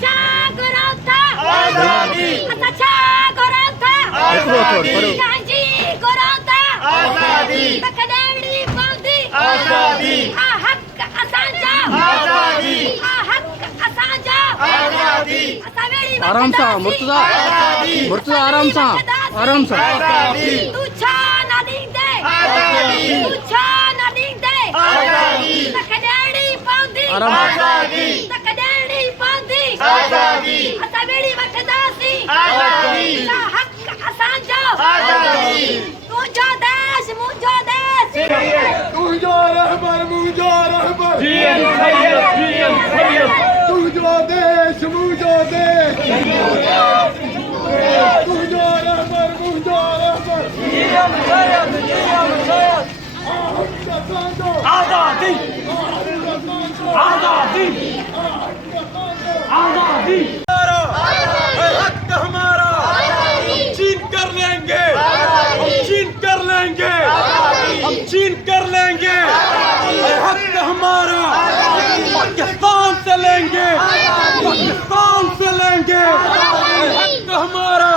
अच्छा गोरखा आजादी अच्छा गोरखा आजादी गांधी गोरखा आजादी तकदेवड़ी पौंदी आजादी हक असांजा आजादी हक असांजा आजादी आराम सा मुर्तजा आराम सा आजादी तू छा ना दींदे आजादी तू छा ना दींदे आजादी तकदेवड़ी पौंदी आजादी तकदेवड़ी पौंदी आजादी असावेड़ी वठदासी आजादी हक असांजा आजादी तुझो देश मुझो देश तुझो रहबर मुझो रहबर जीएम सैयद तुझो देश मुझो देश तुझो रहबर मुझो रहबर जीएम सैयद आजादी आजादी आजादी हक हमारा छीन कर लेंगे हम छीन कर लेंगे हम छीन कर लेंगे हक हमारा पाकिस्तान से लेंगे पाकिस्तान से लेंगे हक हमारा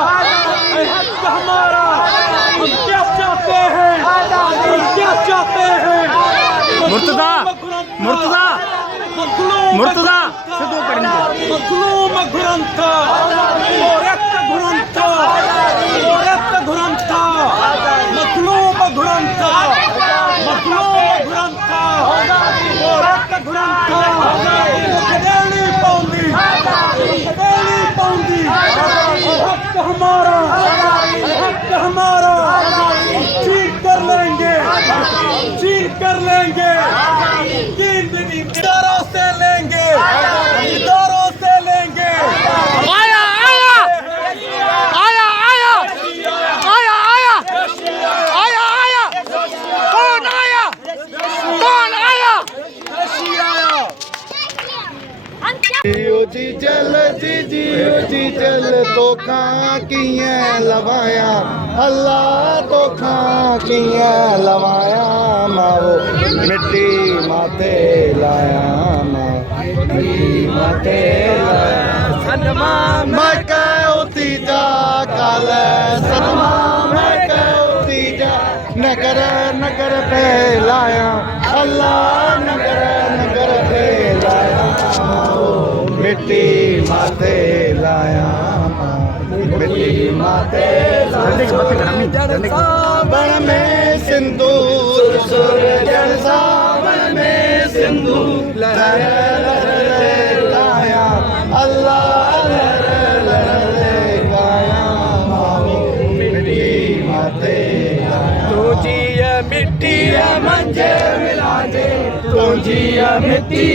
हम क्या चाहते हैं हम क्या चाहते हैं मुर्तजा सिद्धू करेंगे मखलूम घुरंता रक्त घुरंता रक्त घुरंता मखलूम घुरंता रक्त घुरंता कदेली पौंदी हक हमारा छीन कर लेंगे इदारों से लेंगे आया कौन आया जी चल तो खां किए लवाया अल्लाह तो खां किए लवाया माओ मिट्टी माते लाया मिट्टी माते लाया सनमा मैं कहती जा काल सनमा मैं कहती जा नगर पे लाया अल्लाह नगर पे लाया मिट्टी माते लाया मिट्टी माते सावन में सिंदूर सुरजन सावन में सिंदूर लाया अल्लाह गाया मिट्टी माते तुझी मिट्टी मंजे मिला दे तुझी मिट्टी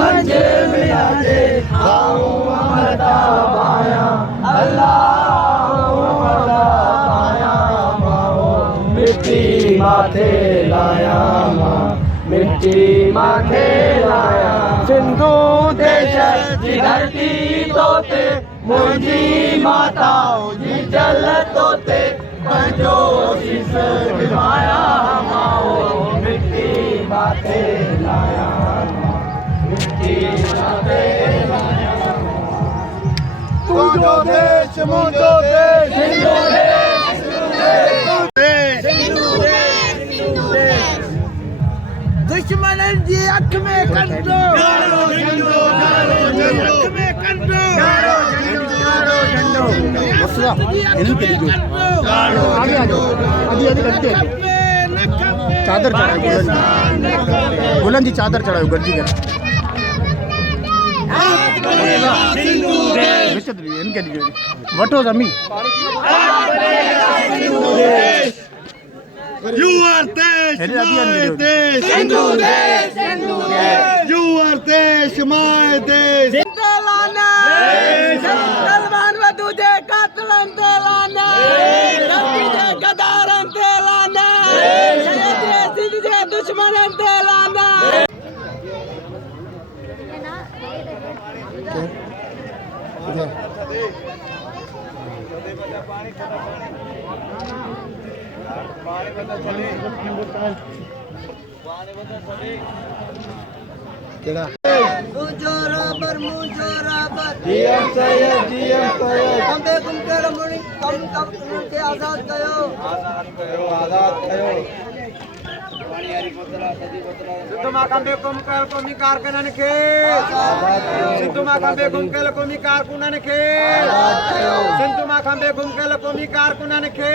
मंजे मिला दे आओ अमरदा पाया मिट्टी माथे लाया मिट्टी माथे लाया सिंधु देश जी धरती तोते मुझी माताओ जी जल तोते पंजो शीस माया माओ मिट्टी माथे लाया मिट्टी माथे लाया तुझो देश मुझो देश दुश्मन जी अख में कंडो चादर चढ़ाओ बुलंद जी चादर चढ़ाओ गर्जी कर वठो जमी You are Desh, my Desh. Hindu Desh, Hindu Desh. You are Desh, my Desh. तेलाना Salman व तुझे कातलन तेलाना तुझे गदारन तेलाना तुझे दुश्मनन तेलाना केड़ा मुजोराबर मुजोराबर डीएम सैयद कंबे कुमके रमणी कम के आजाद कयो सिद्धू माकंबे कुमकेल कोमी कारकनन के सिद्धू माकंबे कुमकेल कोमी कारकुनन के सिद्धू माकंबे कुमकेल कोमी कारकुनन के